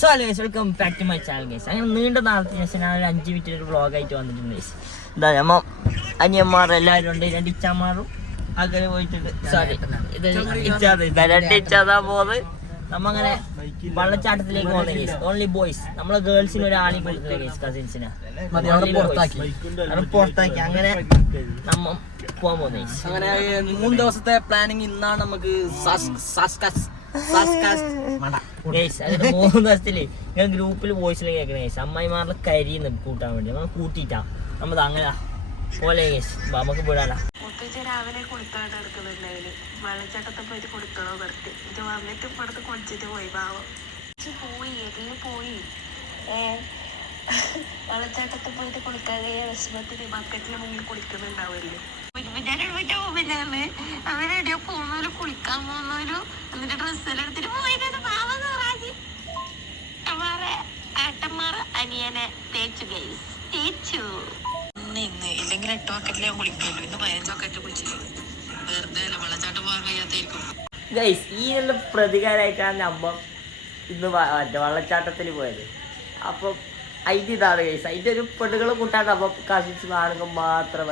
So guys welcome back to my channel guys. അങ്ങനെ നീണ്ട നാളത്തെ ശേഷം ഞാൻ ഒരു 5 മിനിറ്റ് ഒരു വ്ളോഗായിട്ട് വന്നിട്ടുണ്ട് ഗൈസ്. എന്താ നമ്മ അനിയന്മാർ എല്ലാവരും ഉണ്ട്, 2 ഇച്ചാമാരും അങ്ങനെ പോയിട്ടുണ്ട്. സോറി ഇത് രണ്ട് ഇച്ചാതാ പോകുന്നത്. നമ്മ അങ്ങനെ വെള്ളച്ചാട്ടത്തിലേക്ക് പോകുന്നത് ഗൈസ്. Only boys. നമ്മളെ ഗേൾസിന് ഒരാളെയും കൊടുത്തില്ല ഗൈസ്, കസിൻസിനെ പുറത്താക്കി. അങ്ങനെ നമ്മ പോകാൻ പോകുന്നത് ഗൈസ്. അങ്ങനെ 3 ദിവസത്തെ പ്ലാനിങ് ഇന്നാണ് നമുക്ക്. 3 ദിവസത്തില് ഞാൻ ഗ്രൂപ്പിൽ വോയിസിൽ കേൾക്കണേ ഗൈസ്. അമ്മായിമാരുടെ കരിന്ന് കൂട്ടാൻ വേണ്ടി നമ്മൾ കൂട്ടിയിട്ടാ നമ്മൾ അങ്ങനെ പോലെ ഗൈസ്. നമുക്ക് വിടാനാ രാവിലെ കുളിക്കാണ്ട് എടുക്കുന്നുണ്ടായിരുന്നു. വെള്ളച്ചാട്ടത്തിൽ പോയിട്ട് കുളിക്കണോ നിർത്തി ഇത് വന്നിട്ട് ഇപ്പുറത്ത് കുളിച്ചിട്ട് പോയി പാവം പോയി എതിന് പോയി വെള്ളച്ചാട്ടത്തിൽ പോയിട്ട് കുളിക്കാൻ കഴിയാൻ വിഷമത്തിന് ബക്കറ്റിന് മുന്നിൽ കുളിക്കുന്നുണ്ടാവില്ലേ. അവരെവിടെയോ പോകുന്നവരും കുളിക്കാൻ പോകുന്നവരും എന്നിട്ട് ഡ്രസ്സെല്ലാം എടുത്തിട്ട് പോയത് പാവം ഏട്ടന്മാർ അനിയനെ തേച്ചു ഗൈസ് തേച്ചു. ഇന്ന് ഇല്ലെങ്കിൽ 8 ബക്കറ്റിൽ ഞാൻ കുളിക്കുമല്ലോ. ഇന്ന് 15 ബക്കറ്റ് കുളിച്ചില്ല. വെറുതെ വെള്ളച്ചാട്ടം പോകാൻ കഴിയാത്തായിരിക്കും ഗൈസ്. ഈ നല്ല പ്രതികാരമായിട്ടാണ് നമ്മ ഇന്ന് വെള്ളച്ചാട്ടത്തിൽ പോയത്. അപ്പം അതിൻ്റെ ഇതാണ് ഗൈസ്. അതിൻ്റെ ഒരു പെണ്ണുകൾ കൂട്ടാണ്ട് അപ്പം കസിൻസ് ആണെങ്കിൽ മാത്രം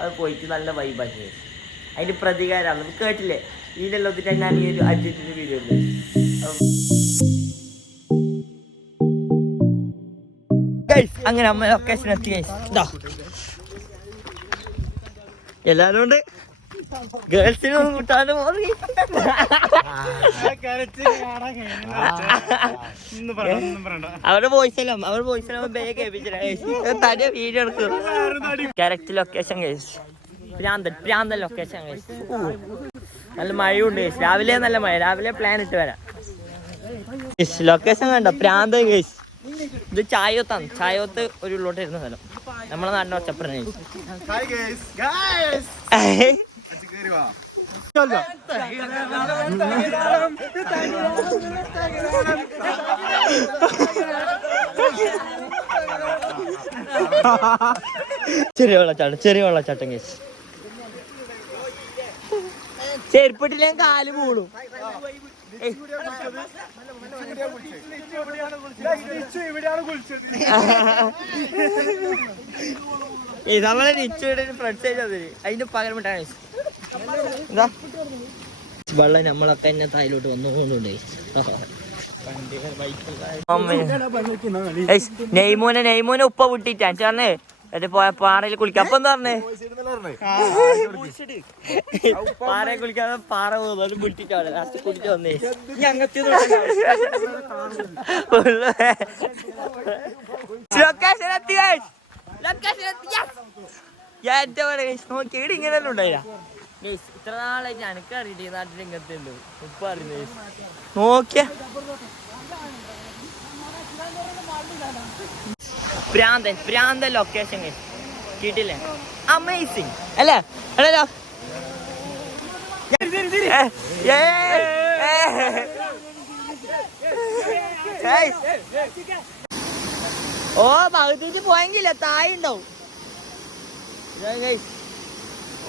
അത് പോയിട്ട് നല്ല വൈബാക്കി ഗൈസ്. അതിൻ്റെ പ്രതികാരമാണ്. നമുക്ക് കേട്ടില്ലേ ഇതിൻ്റെ ഒത്തിട്ട് ഞാൻ ഈ ഒരു 5 മിനിറ്റ് വീഡിയോ ഉണ്ട്. അങ്ങനെ അമ്മ ലൊക്കേഷൻ എത്തി ഗൈസ്. ഇതാ എല്ലാരും ഉണ്ട്. ഗേൾസിനൊന്നും കൂട്ടാണ്ട് പോയി. അവരുടെ വോയിസ് ബേഗ് കേൾപ്പിച്ചില്ല. തടിയ വീഡിയോ എടുക്കും. Correct location guys. പ്രാന്തൻ ലൊക്കേഷൻ ഗൈസ്. നല്ല മഴയുണ്ട് ഗൈസ്. രാവിലെ നല്ല മഴ. രാവിലെ പ്ലാൻ ഇട്ട് വരാം. ലൊക്കേഷൻ കണ്ടോ? പ്രാന്തൻ ഗൈസ്. ഇത് ചായോത്താണ്. ചായോത്ത് ഒരു ഉള്ളോട്ട് ഇരുന്ന സ്ഥലം. നമ്മളെ നാടിന്റെ ഒച്ചപ്പുറം. ചെറിയ വെള്ളച്ചാട്ടം കേസ്. ചെരുപ്പിട്ടില്ലേ കാല് പോളും. നമ്മളെ ഫ്രണ്ട് സൈഡ് അതിന്റെ പകരം വിട്ടാണ് എന്താ വെള്ളം നമ്മളൊക്കെ തന്നെ തായിലോട്ട് വന്നുകൊണ്ടുണ്ട്. നെയ്മോനെ ഉപ്പ വിട്ടിട്ടാ ചേർന്ന് പോയ പാറയിൽ കുളിക്കാം. അപ്പൊ എന്താ പറഞ്ഞേ? പാറയിൽ കുളിക്കാതെ പാറ പോകുന്നത് വിട്ടിട്ടാണ് ലാസ്റ്റ് കുടിച്ചു വന്നേ. നോക്കിയിട്ട് ഇങ്ങനെയല്ല ഉണ്ടായില്ല. ഇത്ര നാളായിട്ട് എനിക്ക് അറിയില്ല ഈ നാട്ടിൽ ഇങ്ങനത്തെ ഉണ്ട്. ഉപ്പ അറിയുന്നത് നോക്കിയ പ്രാന്തൻ ലൊക്കേഷൻ കിട്ടില്ലേ? അമേസിങ് അല്ലേ? ഓ പകുതിക്ക് പോയെങ്കില്ല താഴെ ഉണ്ടാവും.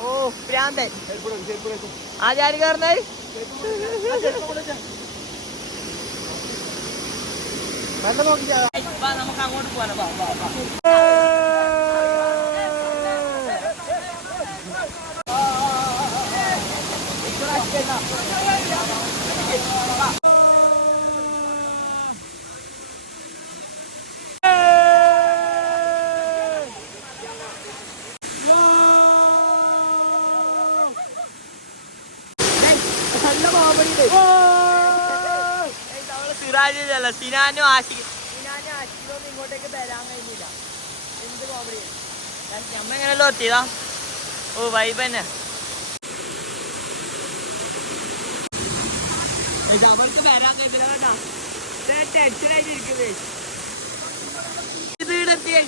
ഓ പ്രാന്തൻ. ആചാര്യ കയറുന്നത് നമുക്ക് അങ്ങോട്ട് പോകാനോ? സിനാനും ആശിക്കൊന്നും ഇങ്ങോട്ടേക്ക് വരാൻ കഴിഞ്ഞില്ല. എന്ത് കോമഡി. നമ്മ എങ്ങനെയല്ലോ എത്തിയതാ. ഓ വൈബ് തന്നെ. അവർക്ക് വരാൻ കഴിയില്ല കേട്ടാ. ടെൻഷനായിട്ട് ഇരിക്കുന്നത്. ഇത് ഇവിടെത്തിയേ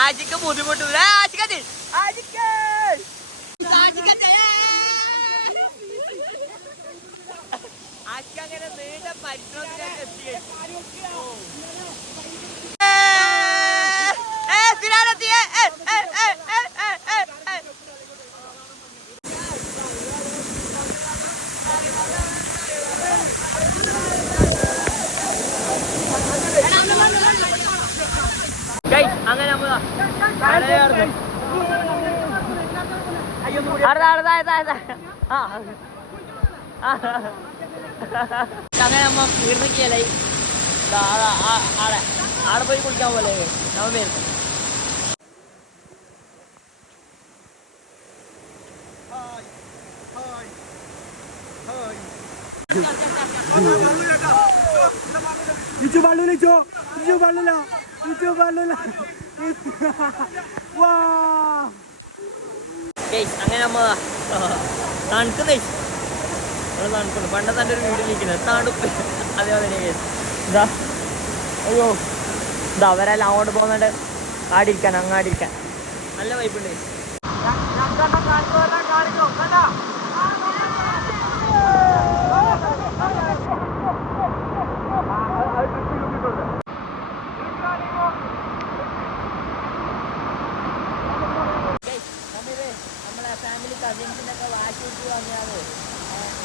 ആജിക്ക് ബുദ്ധിമുട്ടില്ല. അങ്ങനെ നീണ്ട പരിശ്രമത്തിലേക്ക് എത്തി. അങ്ങനെ നമ്മ തീർന്നിക്കലായി ആടെ പോയി കുളിക്കാൻ പോലെ നമ്മ വരുന്നു. അങ്ങനെ നമ്മ തണുക്കുന്ന തണുക്കുന്നു. പണ്ടത്തെ എൻ്റെ ഒരു വീട്ടിൽ നിൽക്കുന്നത് തണുപ്പ് അതേപോലെ തന്നെ ഇതാ. അയ്യോ ഇതാ അവരെല്ലാം അങ്ങോട്ട് പോകുന്നുണ്ട്. ആടിരിക്കാൻ അങ്ങാടിരിക്കാൻ നല്ല വൈപ്പുണ്ട്. നമ്മളെ ഫാമിലി കസിൻസിനൊക്കെ വാശി കൊടുത്ത് വന്നതാണ്.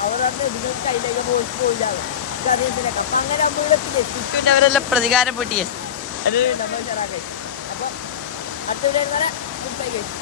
അവരുടെ നിങ്ങൾക്ക് കയ്യിലേക്ക് പോയില്ലാതെ കസിൻസിനൊക്കെ. അപ്പം അങ്ങനെ അമ്മൂലത്തില്ലേ ചുറ്റുവിൻ്റെ അവരെല്ലാം പ്രതികാരം പൊട്ടിയേ. അത് നമ്മൾ ചെറാക്കേ. അപ്പോൾ അടുത്ത വീഡിയോ ഗുഡ് ബൈ ഗൈസ്.